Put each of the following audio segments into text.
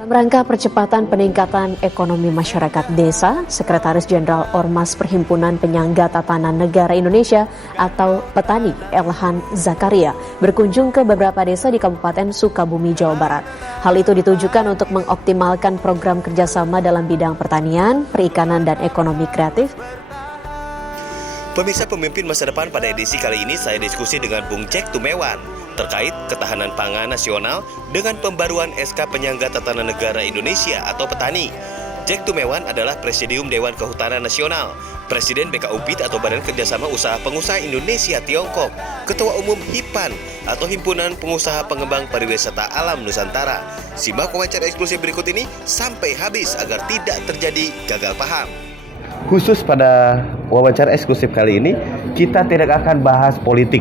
Dalam rangka percepatan peningkatan ekonomi masyarakat desa, Sekretaris Jenderal Ormas Perhimpunan Penyangga Tatanan Negara Indonesia atau Petani Elhan Zakaria berkunjung ke beberapa desa di Kabupaten Sukabumi, Jawa Barat. Hal itu ditujukan untuk mengoptimalkan program kerjasama dalam bidang pertanian, perikanan, dan ekonomi kreatif. Pemirsa, pemimpin masa depan pada edisi kali ini saya diskusi dengan Bung Jack Tumewan terkait ketahanan pangan nasional dengan pembaruan SK Penyangga Tatanan Negara Indonesia atau Petani. Jack Tumewan adalah Presidium Dewan Kehutanan Nasional, Presiden BKUPIT atau Badan Kerjasama Usaha Pengusaha Indonesia Tiongkok, Ketua Umum HIPAN atau Himpunan Pengusaha Pengembang Pariwisata Alam Nusantara. Simak wawancara eksklusif berikut ini sampai habis agar tidak terjadi gagal paham. Khusus pada wawancara eksklusif kali ini, kita tidak akan bahas politik.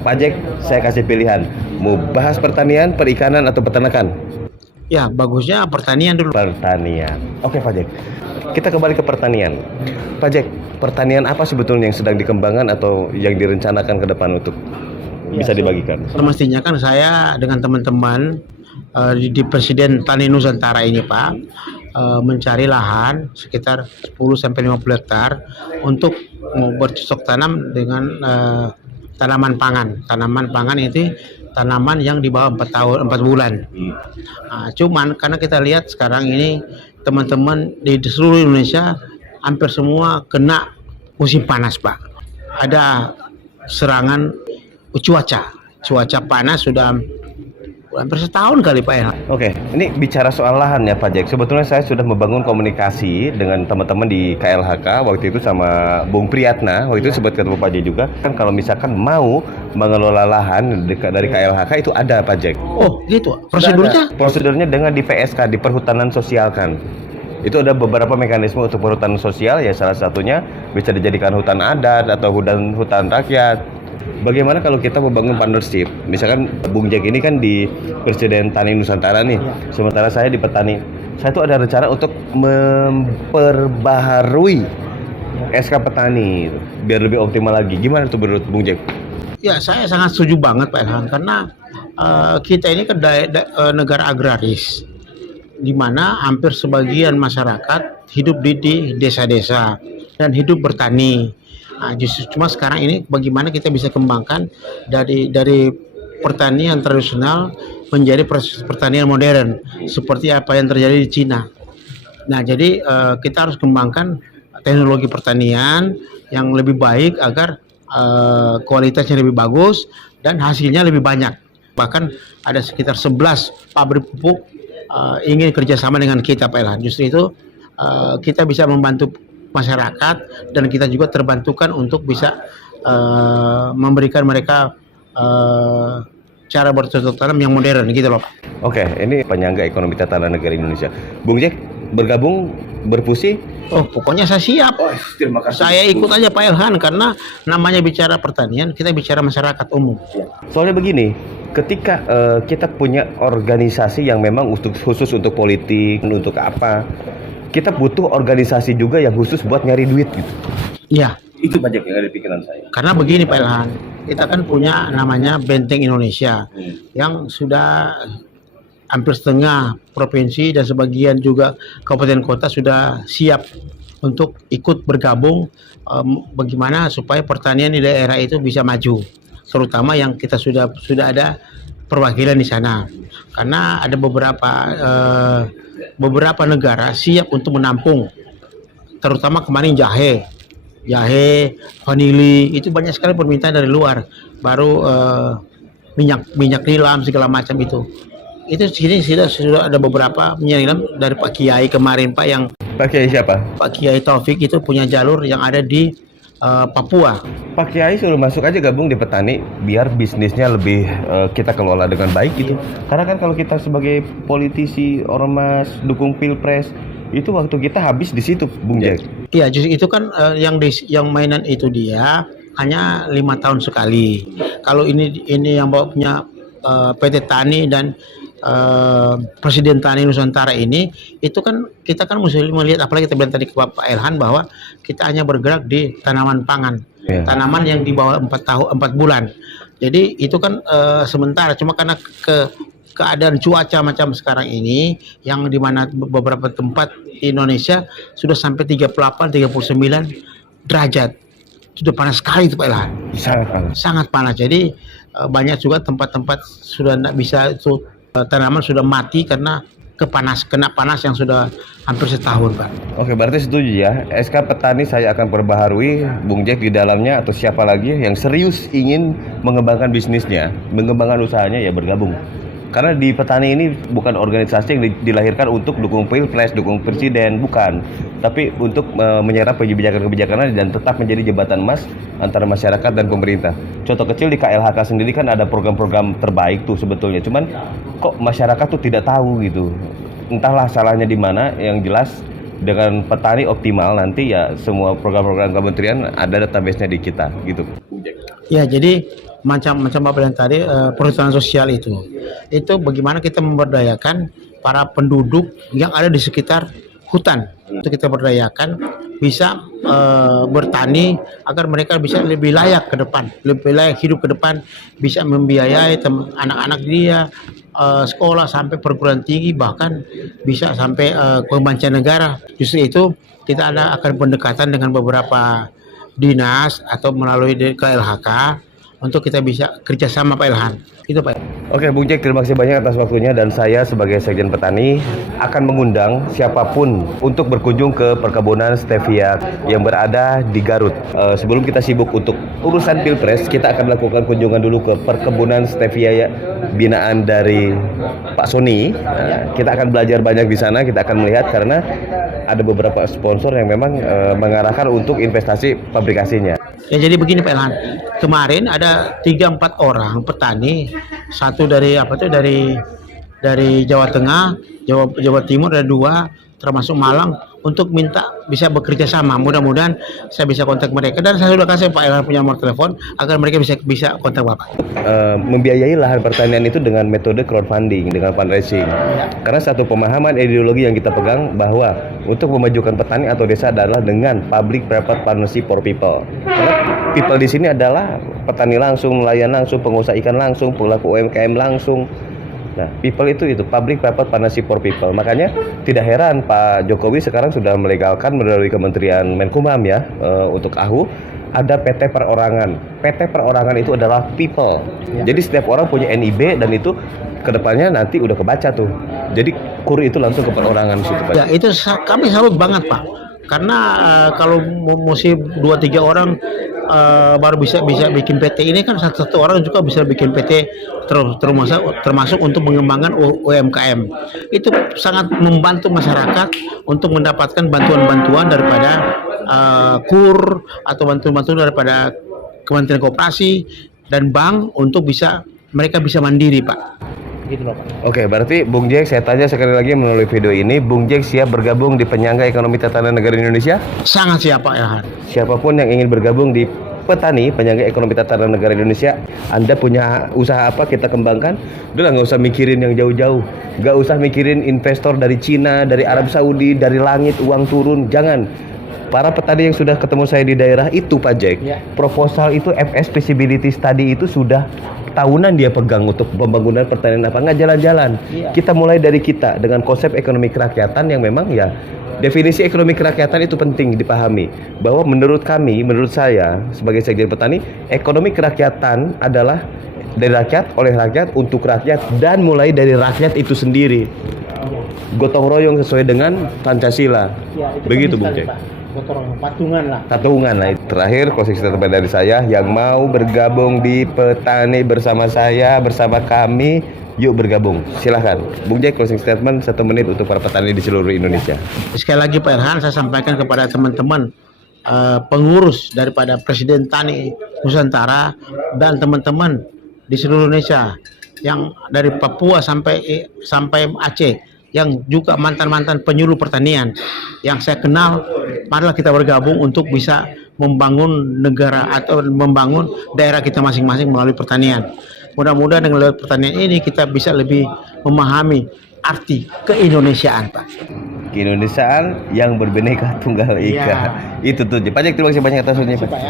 Pak Jack, saya kasih pilihan, mau bahas pertanian, perikanan, atau peternakan? Ya, bagusnya pertanian dulu. Pertanian. Oke Pak Jack, kita kembali ke pertanian. Pak Jack, pertanian apa sebetulnya yang sedang dikembangkan atau yang direncanakan ke depan untuk bisa dibagikan? Semestinya kan saya dengan teman-teman di Presiden Tani Nusantara ini Pak, mencari lahan sekitar 10-50 hektar untuk bercocok tanam dengan tanaman pangan. Tanaman pangan itu tanaman yang di bawah 4 bulan. Nah, cuman karena kita lihat sekarang ini teman-teman di seluruh Indonesia hampir semua kena musim panas Pak. Ada serangan cuaca panas sudah hampir setahun kali Pak ya. Oke, ini bicara soal lahan ya Pak Jack. Sebetulnya saya sudah membangun komunikasi dengan teman-teman di KLHK waktu itu sama Bung Priyatna. Waktu itu sempat ketemu Pak Jack juga. Kan kalau misalkan mau mengelola lahan dari KLHK itu ada Pak Jack. Oh gitu, prosedurnya? Prosedurnya dengan di PSK, di Perhutanan Sosial kan. Itu ada beberapa mekanisme untuk perhutanan sosial ya, salah satunya bisa dijadikan hutan adat atau hutan rakyat. Bagaimana kalau kita membangun partnership? Misalkan Bung Jack ini kan di Presiden Tani Nusantara nih, sementara saya di Petani. Saya tuh ada rencana untuk memperbaharui SK Petani biar lebih optimal lagi. Gimana tuh menurut Bung Jack? Ya, saya sangat setuju banget Pak Ilham, karena kita ini kan negara agraris, di mana hampir sebagian masyarakat hidup di desa-desa dan hidup bertani. Nah, justru cuma sekarang ini bagaimana kita bisa kembangkan dari pertanian tradisional menjadi proses pertanian modern seperti apa yang terjadi di Cina. Nah, jadi kita harus kembangkan teknologi pertanian yang lebih baik agar kualitasnya lebih bagus dan hasilnya lebih banyak. Bahkan ada sekitar 11 pabrik pupuk ingin kerjasama dengan kita Pak Ilhan. Justru itu kita bisa membantu masyarakat dan kita juga terbantukan untuk bisa memberikan mereka cara bercocok tanam yang modern gitu loh. Oke, ini Penyangga Ekonomi Tatanan Negara Indonesia. Bung Jack bergabung berfusi? Oh, pokoknya saya siap. Oh, terima kasih. Saya ikut aja Pak Ilhan, karena namanya bicara pertanian, kita bicara masyarakat umum. Soalnya begini, ketika kita punya organisasi yang memang khusus untuk politik, untuk apa, kita butuh organisasi juga yang khusus buat nyari duit gitu. Iya. Itu banyak yang ada di pikiran saya. Karena begini Pak Ilhan, kita kan punya namanya Benteng Indonesia yang sudah hampir setengah provinsi dan sebagian juga kabupaten kota sudah siap untuk ikut bergabung bagaimana supaya pertanian di daerah itu bisa maju, terutama yang kita sudah ada perwakilan di sana. Karena ada beberapa negara siap untuk menampung, terutama kemarin jahe, vanili, itu banyak sekali permintaan dari luar. Baru minyak nilam segala macam itu sini sudah ada beberapa minyak nilam dari Pak Kiai kemarin Pak, yang Pak Kiai siapa? Pak Kiai Taufik itu punya jalur yang ada di Papua. Pak Kiai suruh masuk aja gabung di Petani biar bisnisnya lebih kita kelola dengan baik gitu. Karena kan kalau kita sebagai politisi, ormas, dukung pilpres, itu waktu kita habis di situ, Bung Jack. Iya, justru itu kan yang mainan itu dia hanya 5 tahun sekali. Kalau ini yang bawa punya PT Tani dan Presiden Tani Nusantara ini, itu kan kita kan mesti melihat, apalagi kita bilang tadi ke Pak Ilhan bahwa kita hanya bergerak di tanaman pangan, tanaman yang di bawah 4 bulan. Jadi itu kan sementara, cuma karena keadaan cuaca macam sekarang ini, yang dimana beberapa tempat di Indonesia sudah sampai 38-39 derajat. Sudah panas sekali itu Pak Ilham. Sangat panas. Sangat panas. Jadi banyak juga tempat-tempat sudah tidak bisa itu, tanaman sudah mati karena kena panas yang sudah hampir setahun Pak. Oke, berarti setuju ya. SK Petani saya akan perbaharui, Bung Jack di dalamnya atau siapa lagi yang serius ingin mengembangkan bisnisnya, mengembangkan usahanya ya bergabung. Karena di Petani ini bukan organisasi yang dilahirkan untuk dukung pilpres, dukung presiden, bukan. Tapi untuk menyerap kebijakan-kebijakan dan tetap menjadi jembatan emas antara masyarakat dan pemerintah. Contoh kecil di KLHK sendiri kan ada program-program terbaik tuh sebetulnya. Cuman kok masyarakat tuh tidak tahu gitu. Entahlah salahnya di mana, yang jelas dengan Petani optimal nanti ya semua program-program kementerian ada database-nya di kita gitu. Ya, jadi macam apa yang tadi perhutanan sosial itu bagaimana kita memberdayakan para penduduk yang ada di sekitar hutan. Itu kita berdayakan bisa bertani agar mereka bisa lebih layak ke depan, lebih layak hidup ke depan, bisa membiayai anak-anak dia sekolah sampai perguruan tinggi, bahkan bisa sampai ke mancanegara. Justru itu kita akan pendekatan dengan beberapa dinas atau melalui KLHK untuk kita bisa kerjasama Pak Ilham. Itu Pak. Oke, Bung Jack, terima kasih banyak atas waktunya, dan saya sebagai Sekjen Petani akan mengundang siapapun untuk berkunjung ke perkebunan stevia yang berada di Garut. Sebelum kita sibuk untuk urusan pilpres, kita akan melakukan kunjungan dulu ke perkebunan stevia binaan dari Pak Sony. Kita akan belajar banyak di sana, kita akan melihat karena ada beberapa sponsor yang memang mengarahkan untuk investasi pabrikasinya. Ya, jadi begini Pak Ilham, kemarin ada 3-4 orang petani, satu dari Jawa Tengah, Jawa Timur, ada 2 termasuk Malang, untuk minta bisa bekerja sama. Mudah-mudahan saya bisa kontak mereka, dan saya sudah kasih Pak Ilham punya nomor telepon agar mereka bisa kontak Bapak. Membiayai lahan pertanian itu dengan metode crowdfunding, dengan fundraising. Karena satu pemahaman ideologi yang kita pegang bahwa untuk memajukan petani atau desa adalah dengan public private partnership for people. Karena people di sini adalah petani langsung, nelayan langsung, pengusaha ikan langsung, pelaku UMKM langsung. Nah, people itu public private partnership for people. Makanya tidak heran Pak Jokowi sekarang sudah melegalkan melalui Kementerian Menkumham ya, untuk AHU ada PT perorangan. PT perorangan itu adalah people. Jadi setiap orang punya NIB, dan itu kedepannya nanti udah kebaca tuh. Jadi KUR itu langsung ke perorangan situ Pak. Ya, itu kami salut banget Pak. Karena kalau mesti 2-3 orang baru bisa bikin PT, ini kan satu orang juga bisa bikin PT termasuk untuk mengembangkan UMKM. Itu sangat membantu masyarakat untuk mendapatkan bantuan-bantuan daripada KUR atau bantuan-bantuan daripada Kementerian Koperasi dan bank untuk mereka bisa mandiri Pak. Gitu loh, Pak. Oke, berarti Bung Jack, saya tanya sekali lagi melalui video ini, Bung Jack siap bergabung di Penyangga Ekonomi Tatanan Negara Indonesia? Sangat siap Pak Ilham. Siapapun yang ingin bergabung di Petani, Penyangga Ekonomi Tatanan Negara Indonesia, Anda punya usaha apa, kita kembangkan. Udah nggak usah mikirin yang jauh-jauh, nggak usah mikirin investor dari Cina, dari Arab Saudi, dari langit uang turun, jangan. Para petani yang sudah ketemu saya di daerah itu Pak Jack, proposal itu FS Feasibility Study itu sudah tahunan dia pegang untuk pembangunan pertanian apa, nggak jalan-jalan. Kita mulai dari kita dengan konsep ekonomi kerakyatan yang memang ya, definisi ekonomi kerakyatan itu penting dipahami. Bahwa menurut saya sebagai Sekjen Petani, ekonomi kerakyatan adalah dari rakyat, oleh rakyat, untuk rakyat, dan mulai dari rakyat itu sendiri. Gotong royong sesuai dengan Pancasila. Begitu Bung Jack. Patungan lah. Terakhir, closing statement dari saya, yang mau bergabung di Petani bersama saya, bersama kami, yuk bergabung. Silahkan Bung Jack, closing statement 1 menit untuk para petani di seluruh Indonesia. Sekali lagi Pak Ilham, saya sampaikan kepada teman-teman pengurus daripada Presiden Tani Nusantara dan teman-teman di seluruh Indonesia, yang dari Papua sampai Aceh, yang juga mantan-mantan penyuluh pertanian yang saya kenal, marilah kita bergabung untuk bisa membangun negara atau membangun daerah kita masing-masing melalui pertanian. Mudah-mudahan dengan lewat pertanian ini kita bisa lebih memahami arti keindonesiaan Pak. Keindonesiaan yang berbineka tunggal ika. Itu tuh Pak Jack, terima kasih banyak atas waktunya Pak.